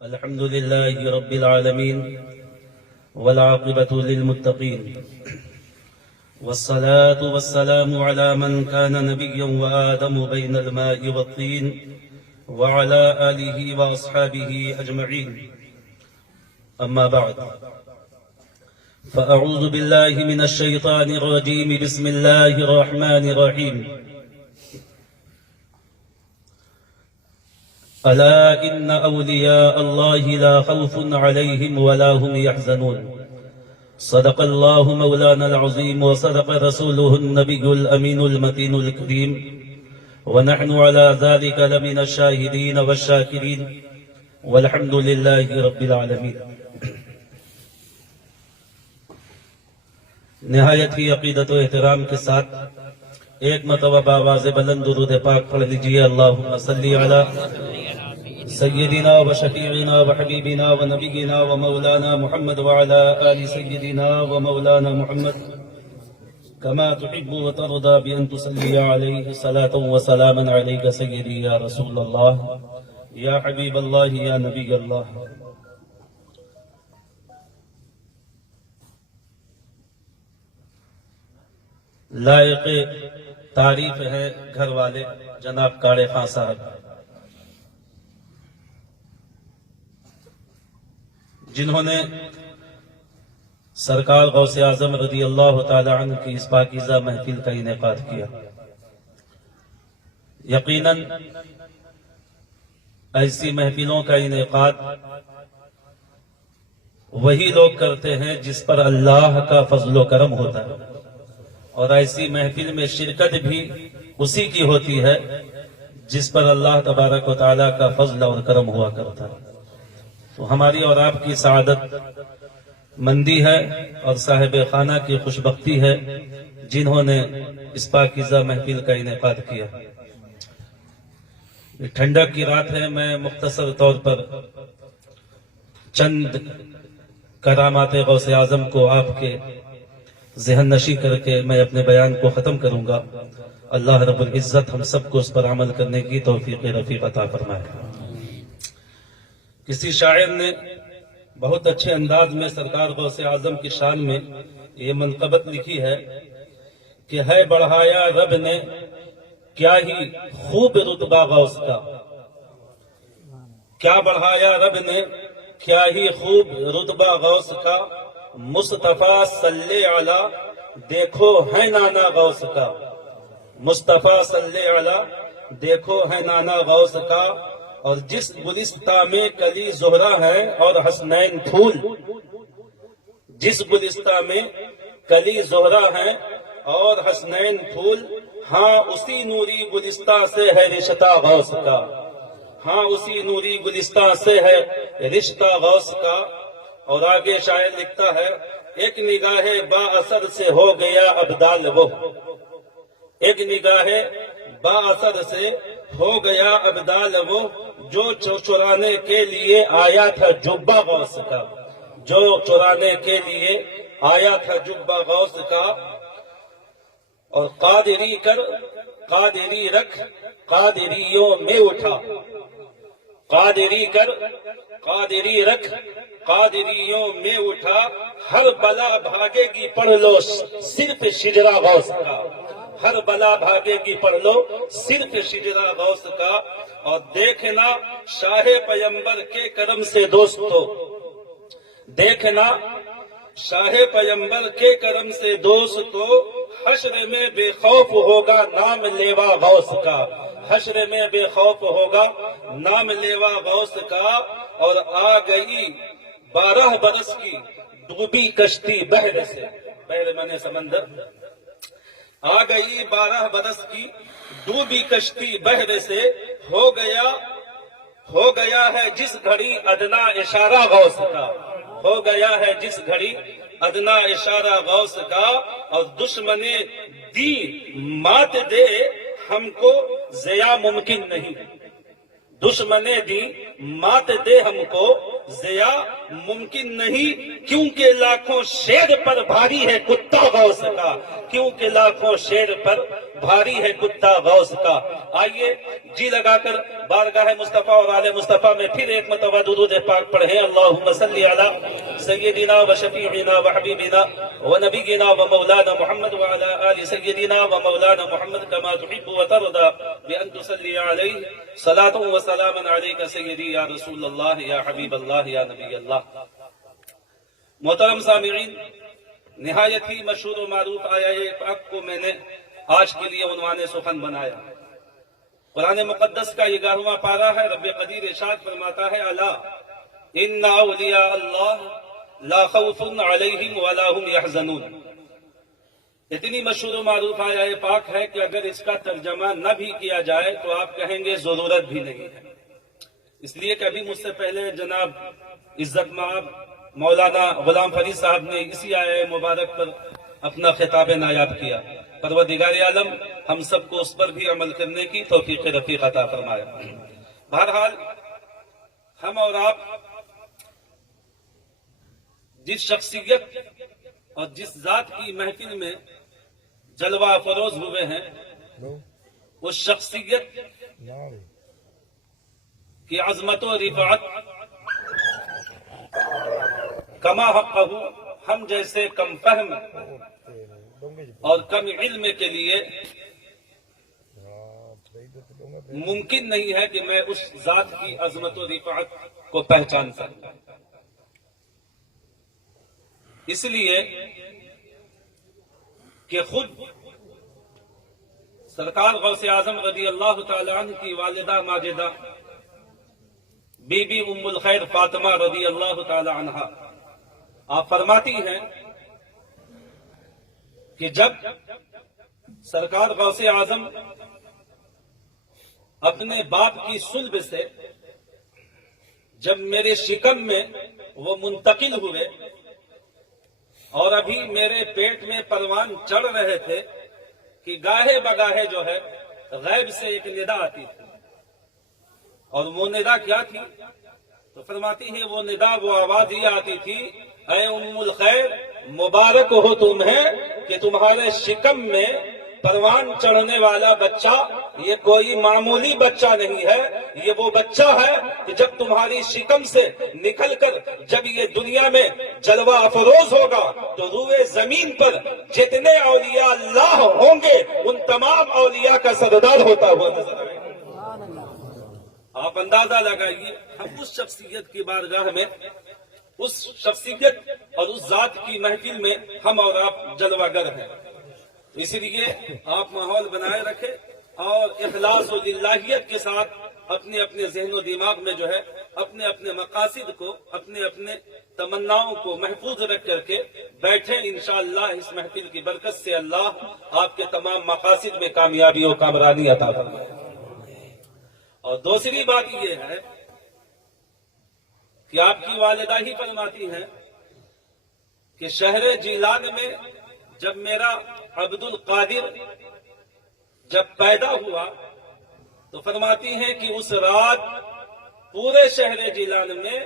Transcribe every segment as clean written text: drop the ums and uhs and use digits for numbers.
الحمد لله رب العالمين والعاقبة للمتقين والصلاة والسلام على من كان نبيا وآدم بين الماء والطين وعلى آله وأصحابه أجمعين. أما بعد، فأعوذ بالله من الشيطان الرجيم. بسم الله الرحمن الرحيم. ألا إن أولياء الله لا خوف عليهم ولا هم يحزنون. صدق الله مولانا العظيم وصدق رسوله النبي الأمين المتين الكريم، ونحن على ذلك لمن الشاهدين والشاكرين، والحمد لله رب العالمين. نہایت ہی عقیدت و احترام کے ساتھ ایک مرتبہ بآواز بلند درود پاک پڑھ لیجیے. اللہم صلی علی سیدنا و شفیعنا و حبیبنا و نبینا و مولانا محمد وعلى آل سیدنا و مولانا محمد كما تحب وترضى بأن تصلي عليه صلاة وسلاما عليك سيدي يا رسول الله يا حبيب الله يا نبي الله. لائق تعریف ہے گھر والے جناب کاڑے خان صاحب، جنہوں نے سرکار غوث اعظم رضی اللہ تعالی عنہ کی اس پاکیزہ محفل کا انعقاد کیا. یقیناً ایسی محفلوں کا انعقاد وہی لوگ کرتے ہیں جس پر اللہ کا فضل و کرم ہوتا ہے، اور ایسی محفل میں شرکت بھی اسی کی ہوتی ہے جس پر اللہ تبارک و تعالیٰ کا فضل اور کرم ہوا کرتا ہے. تو ہماری اور آپ کی سعادت مندی ہے اور صاحب خانہ کی خوش بختی ہے جنہوں نے اس پاکیزہ محفل کا انعقاد کیا. ٹھنڈک کی رات ہے، میں مختصر طور پر چند کرامات غوث اعظم کو آپ کے ذہن نشی کر کے میں اپنے بیان کو ختم کروں گا. اللہ رب العزت ہم سب کو اس پر عمل کرنے کی توفیق رفیق عطا فرمائے. کسی شاعر نے بہت اچھے انداز میں سرکار غوث اعظم کی شان میں یہ منقبت لکھی ہے کہ ہے بڑھایا رب نے کیا ہی خوب رتبہ غوث کا، کیا بڑھایا رب نے کیا ہی خوب رتبہ غوث کا، مصطفیٰ صلی علی دیکھو ہے نانا غوث کا، مصطفیٰ صلی علی دیکھو ہے نانا غوث کا. اور جس گلستہ میں کلی زہرہ ہے اور حسنین پھول، جس گلستہ میں کلی زہرہ ہے اور حسنین پھول، ہاں اسی نوری گلستہ سے ہے رشتہ غوث کا، ہاں اسی نوری گلستہ سے ہے رشتہ غوث کا. اور آگے شاعر لکھتا ہے ایک نگاہ با اثر سے ہو گیا ابدال وہ، ایک نگاہ با اثر سے ہو گیا ابدال وہ، جو چرانے کے لیے آیا تھا جبہ غوث کا، جو چرانے کے لیے آیا تھا جبہ غوث کا. اور قادری کر قادری رکھ قادریوں میں اٹھا، قادری کر قادری رکھ قادریوں میں اٹھا، ہر بلا بھاگے گی پڑھ لو صرف شجرہ غوث کا، ہر بلا بھاگے گی پڑھ لو صرف شجرہ غوث کا. اور دیکھنا شاہ پیمبر کے کرم سے دوستو، دیکھنا شاہ پیمبر کے کرم سے دوستو، حشر میں بے خوف ہوگا نام لیوا غوث کا، حشر میں بے خوف ہوگا نام لیوا غوث کا. اور آ گئی 12 برس کی ڈوبی کشتی بحر سے، بحر مانے سمندر، آ گئی 12 برس کی ڈوبی کشتی بحر سے، ہو گیا ہے جس گھڑی ادنا اشارہ غوث کا، ہو گیا ہے جس گھڑی ادنا اشارہ غوث کا. اور دشمن دی مات دے ہم کو ضیا ممکن نہیں، دشمن دی مات دے ہم کو ضیا ممکن نہیں، کیونکہ لاکھوں شیر پر بھاری ہے کتا غوث کا، کیونکہ لاکھوں شیر پر بھاری ہے کتا غوث کا۔ آئیے جی لگا کر بارگاہ مصطفیٰ اور آل مصطفیٰ میں پھر ایک مرتبہ درود پاک پڑھیں۔ اللہم صلی علی سیدنا و شفیعنا و حبیبنا و نبینا و مولانا محمد وعلی آل سیدنا و مولانا محمد کما تحب و ترضى بأن تصلی علیہ صلاۃ و سلام علیک سیدی یا رسول اللہ یا حبیب اللہ یا نبی اللہ۔ محترم سامعین، نہایت ہی مشہور و معروف آیہ پاک کو میں نے آج کے لیے عنوان سخن بنایا۔ قرآن مقدس کا 11واں پارہ ہے۔ رب قدیر ارشاد فرماتا ہے الا ان اولیاء اللہ لا خوف علیہم ولا هم يحزنون۔ اتنی مشہور و معروف آیہ پاک ہے کہ اگر اس کا ترجمہ نہ بھی کیا جائے تو آپ کہیں گے ضرورت بھی نہیں ہے۔ اس لیے کہ ابھی مجھ سے پہلے جناب عزت مآب مولانا غلام فرید صاحب نے اسی آیہ مبارک پر اپنا خطاب نایاب کیا۔ پروردگار عالم ہم سب کو اس پر بھی عمل کرنے کی توفیق رفیق عطا فرمائے۔ بہرحال ہم اور آپ جس شخصیت اور جس ذات کی محفل میں جلوہ فروز ہوئے ہیں، اس شخصیت کی عظمت و رفعت کما حقہ ہم جیسے کم فہم اور کم علم کے لیے ممکن نہیں ہے کہ میں اس ذات کی عظمت و رفعت کو پہچان سکوں۔ اس لیے کہ خود سرکار غوث اعظم رضی اللہ تعالی عنہ کی والدہ ماجدہ بی بی ام الخیر فاطمہ رضی اللہ تعالی عنہا آپ فرماتی ہیں کہ جب سرکار غوث اعظم اپنے باپ کی صلب سے جب میرے شکم میں وہ منتقل ہوئے اور ابھی میرے پیٹ میں پروان چڑھ رہے تھے کہ گاہے بگاہے جو ہے غیب سے ایک ندا آتی تھی، اور وہ ندا کیا تھی؟ تو فرماتی ہے وہ ندا، وہ آواز یہ آتی تھی اے ام الخیر مبارک ہو تمہیں کہ تمہارے شکم میں پروان چڑھنے والا بچہ یہ کوئی معمولی بچہ نہیں ہے، یہ وہ بچہ ہے کہ جب تمہاری شکم سے نکل کر جب یہ دنیا میں جلوہ افروز ہوگا تو روئے زمین پر جتنے اولیاء اللہ ہوں گے ان تمام اولیاء کا سردار ہوتا ہوا نظر آئے گا۔ آپ اندازہ لگائیے ہم اس شخصیت کی بارگاہ میں، اس شخصیت اور اس ذات کی محفل میں ہم اور آپ جلوہ گر ہیں۔ اس لیے آپ ماحول بنائے رکھیں اور اخلاص و للہیت کے ساتھ اپنے اپنے ذہن و دماغ میں جو ہے اپنے اپنے مقاصد کو، اپنے اپنے تمناؤں کو محفوظ رکھ کر کے بیٹھیں۔ انشاءاللہ اس محفل کی برکت سے اللہ آپ کے تمام مقاصد میں کامیابی و کامرانی عطا فرمائے۔ اور دوسری بات یہ ہے کہ آپ کی والدہ ہی فرماتی ہیں کہ شہر جیلان میں جب میرا عبد القادر جب پیدا ہوا تو فرماتی ہیں کہ اس رات پورے شہر جیلان میں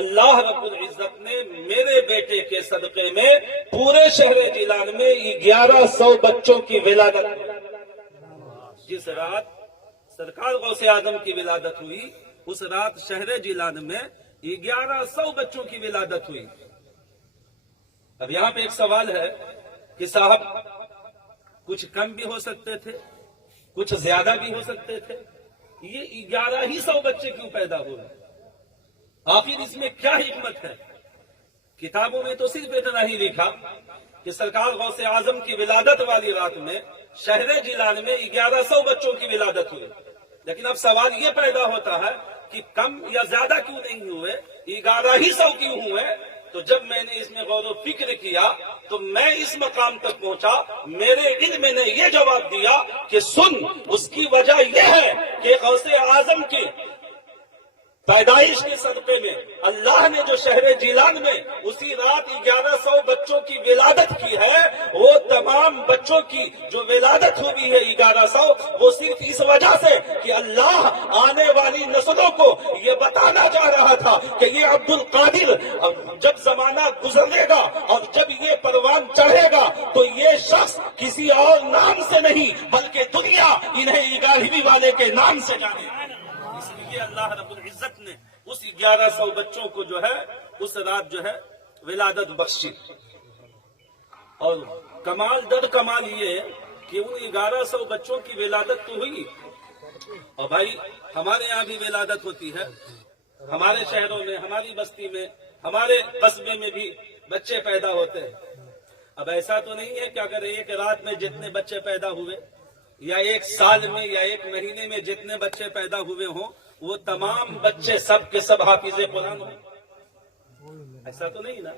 اللہ رب العزت نے میرے بیٹے کے صدقے میں پورے شہر جیلان میں 1100 بچوں کی ولادت، جس رات سرکار غوث اعظم کی ولادت ہوئی اس رات شہر جیلان میں 1100 بچوں کی ولادت ہوئی۔ اب یہاں پہ ایک سوال ہے کہ صاحب کچھ کم بھی ہو سکتے تھے، کچھ زیادہ بھی ہو سکتے تھے، یہ 1100 بچے کیوں پیدا ہوئے؟ آخر اس میں کیا حکمت ہے؟ کتابوں میں تو صرف اتنا ہی لکھا کہ سرکار غوث اعظم کی ولادت والی رات میں شہر جیلان میں 1100 بچوں کی ولادت ہوئی، لیکن اب سوال یہ پیدا ہوتا ہے کہ کم یا زیادہ کیوں نہیں ہوئے، 1100 کیوں ہوئے؟ تو جب میں نے اس میں غور و فکر کیا تو میں اس مقام تک پہنچا، میرے علم نے یہ جواب دیا کہ سن، اس کی وجہ یہ ہے کہ غوث اعظم کی پیدائش کے صدقے میں اللہ نے جو شہر جیلان میں اسی رات 1100 بچوں کی ولادت کی ہے، وہ تمام بچوں کی جو ولادت ہوئی ہے 1100، وہ صرف اس وجہ سے کہ اللہ آنے والی نسلوں کو یہ بتانا چاہ رہا تھا کہ یہ عبد القادر جب زمانہ گزرے گا اور جب یہ پروان چڑھے گا تو یہ شخص کسی اور نام سے نہیں بلکہ دنیا انہیں 11ویں والے کے نام سے جانے گا۔ اس لیے اللہ رب العزت نے اس 1100 بچوں کو جو ہے اس رات جو ہے ولادت بخشی، اور کمال در کمال یہ کہ ان 1100 بچوں کی ولادت تو ہوئی، اور بھائی ہمارے یہاں بھی ولادت ہوتی ہے، ہمارے شہروں میں، ہماری بستی میں، ہمارے قصبے میں بھی بچے پیدا ہوتے ہیں۔ اب ایسا تو نہیں ہے کہ اگر ایک رات میں جتنے بچے پیدا ہوئے یا ایک سال میں یا ایک مہینے میں جتنے بچے پیدا ہوئے ہوں وہ تمام بچے سب کے سب حافظ قرآن ہوں، ایسا تو نہیں نا۔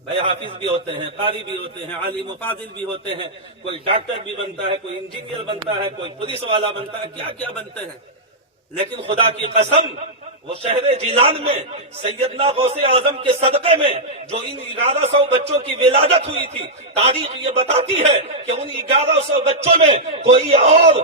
بھائی حافظ بھی ہوتے ہیں، قاری بھی ہوتے ہیں، عالم و فاضل بھی ہوتے ہیں، کوئی ڈاکٹر بھی بنتا ہے، کوئی انجینئر بنتا ہے، کوئی پولیس والا بنتا ہے، کیا کیا بنتے ہیں۔ لیکن خدا کی قسم وہ شہر جیلان میں سیدنا غوث اعظم کے صدقے میں جو ان 1100 بچوں کی ولادت ہوئی تھی، تاریخ یہ بتاتی ہے کہ ان 1100 بچوں میں کوئی اور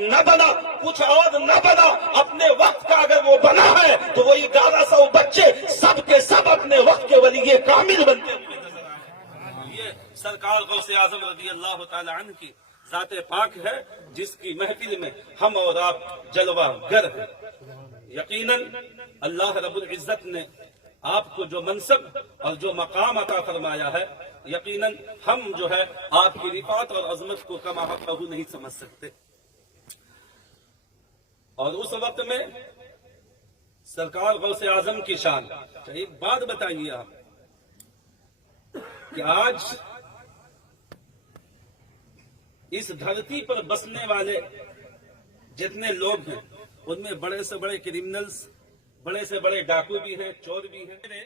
نہ بنا، کچھ اور نہ بنا، اپنے وقت کا اگر وہ بنا ہے تو وہ 1100 بچے سب کے سب اپنے وقت کے ولی کامل بنتے ہوئے نظر آئے۔ یہ سرکار غوث اعظم رضی اللہ تعالی عنہ کی ذات پاک ہے جس کی محفل میں ہم اور آپ جلوہ گر ہیں۔ یقیناً اللہ رب العزت نے آپ کو جو منصب اور جو مقام عطا فرمایا ہے، یقیناً ہم جو ہے آپ کی رفعت اور عظمت کو کما حقہ نہیں سمجھ سکتے۔ اور اس وقت میں سرکار غوث اعظم کی شان، ایک بات بتائیے آپ کہ آج اس دھرتی پر بسنے والے جتنے لوگ ہیں ان میں بڑے سے بڑے کرمنلز، بڑے سے بڑے ڈاکو بھی ہیں، چور بھی ہیں۔